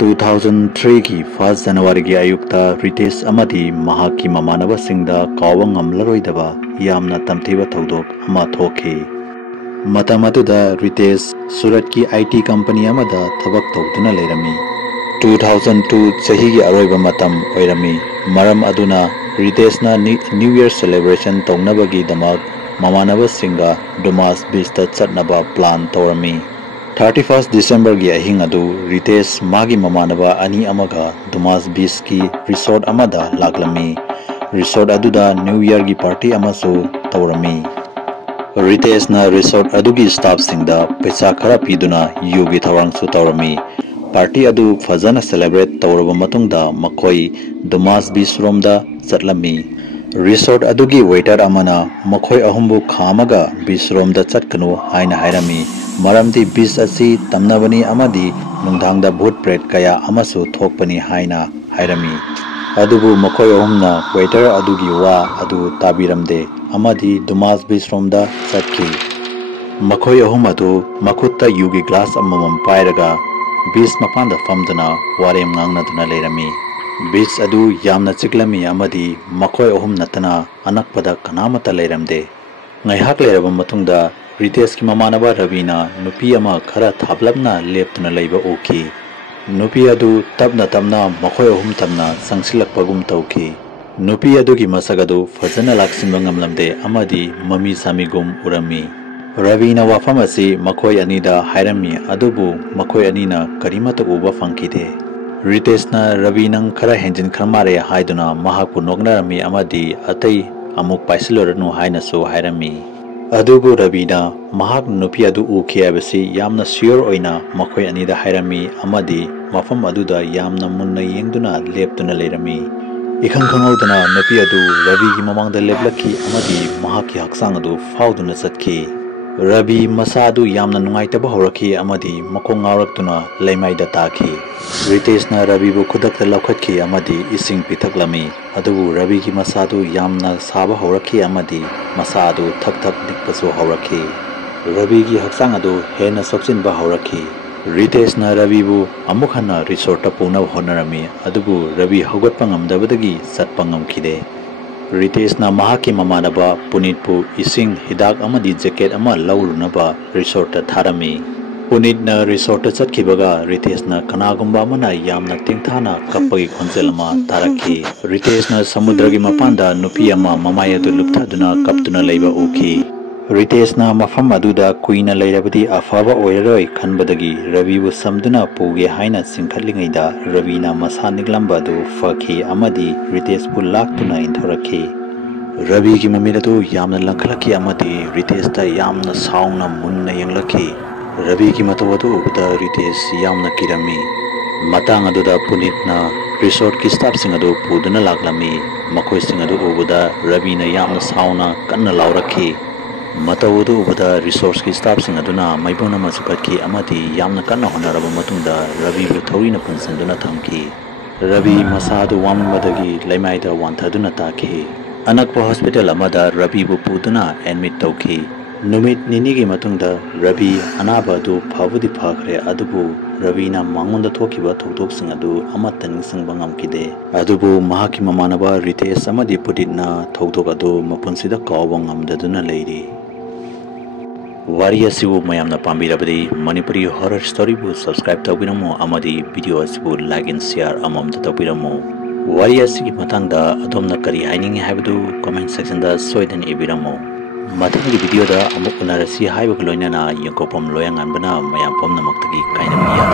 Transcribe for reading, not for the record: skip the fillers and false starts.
2003 की 1 January की ayukta Ritesh amadi Mahaki Mamanaba singda kawa ngamlaroidaba yamna tamthiba Thoudok ama thokhi. Matam aduda Ritesh Surat ki IT company amada thabak tawduna leirami. 2002 chahi gi aroiba matam oirami. Maram aduna Ritesh na New Year celebration tawnabagi damak Mamanaba singa Dumas beach ta chatnaba plan tawrami. 31st December gi ahing adu Ritesh magi Mamanaba ani amaga Dumas beach ki resort amada laglami. Resort aduda New Year gi party amasu tawrami. Ritesh na resort adugi staff singda paisa khara piduna yugi thawang su tawrami. Party adu fazana celebrate tawraba matungda makhoi Dumas beach romda chatlami. Resort adugi waiter amana makhoi ahumbu khamaga beach romda chatkanu haina hairami. Maramdi beach asi tamnabani amadi nungdangda bhut pret kaya amasu thokpani haina hairami. Adubu makhoi ahumna waiter adugi wa adu tabiramde amadi Dumas beach romda chatki. Makhoi ahum adu makutta yugi glass amamam pairaga beach mapanda famdana warem ngangnaduna leirami. Beach adu yamna chiklami amadi makhoi ahum natana anakpada kanamata leiramde. Ngaihak leiraba matungda Ritesh ki Mamanaba Ravina nupi ama khara thablapna leptuna leiba uki. Nupi adu tabna makhoi ahum tabna sangsilakpagum tawki. Nupi adu ki masagadu fazana laksinba ngamlamde amadi mami samigum urami. Ravina wafam asi makhoi anida hairami adubu makhoi anina karimata uba fangkide. Ritesh na Ravinang khara henjin kharmare haiduna mahaku nognarami amadi atai amuk paisiloranu hainasu hairami. Adubu Ravina mahak nupi adu uki abasi yamna sure oina makhoi anida hairami amadi mafam aduda yamna munna yengduna leptuna leirami. Ikhang khangaudana nupi adu Ravi gi mamangda leplaki amadi mahaki haksang adu fauduna chatki. Ravi masa adu yamna nungaitaba horaki amadi makong ngawraktuna leimaida taki. Ritesh na Ravi bu khudakta laukhatki amadi ising pithaklami. Adubu Ravi gi masa adu yamna saba horaki amadi masa adu thak dikpasu horaki. Ravi gi haksang adu hena sokchinba horaki. Ritesh na Ravi bu amukhana resort ta puna honarami. Adubu Ravi hogatpa ngamdabadagi satpa ngamkhide. Ritesh na Mahaki Mamanaba Punitpu ising hidak amadi jacket ama laurunaba resort ta tharami. Punit na resort ta chatkibaga Ritesh na kanagumba amana yamna tingthana kappagi khonjel ama taraki. Ritesh na samudragi mapanda nupi ama mamayadu lupthaduna kaptuna leiba uki. Ritesh na mafam aduda kuina leirabadi afaba oiraroi khanbadagi Ravi bu samduna puge haina singkhatlingaida Ravi na masa niglamba du fakhi amadi Ritesh bu laktuna inthoraki. Ravi gi mamilatu yamna langkhalaki amadi Ritesh ta yamna saungna munna yenglaki. Ravi gi matawadu ubda Ritesh yamna kirami. Matang aduda Punit na resort ki staff sing adu puduna laklami. Makhoi sing adu ubda Ravi na yamna sauna kanna lauraki. Matawadu ubada resource ki staff sing aduna maibona masukatki amadi yamna kanna honaraba matungda Ravi bu thawina punsanduna thamki. Ravi masadu wammadagi laimaida wanthaduna taki. Anakpa hospital amada Ravi bu puduna admit tawki. Numit ninigi matungda Ravi anaba du phawudi phakre adubu Ravi na mangonda Thokhiba Thoudok sing adu amatta ningsangba ngamkide. Adubu Mahaki Mamanaba Ritesh amadi puditna Thoudok adu mapunsida kawba ngamdaduna leiri. Wari asibu mayamna pambirabadi Manipuri horror story bu subscribe tawbiramo amadi video asibu like and share amamda tawbiramo. Wari asigi matangda adomna kari hainingi haibadu comment section da soidan ibiramo. Mathangi video da amuk unarasi haibag loinana yangkopam loyangan bana mayam pomna maktagi kainam niya.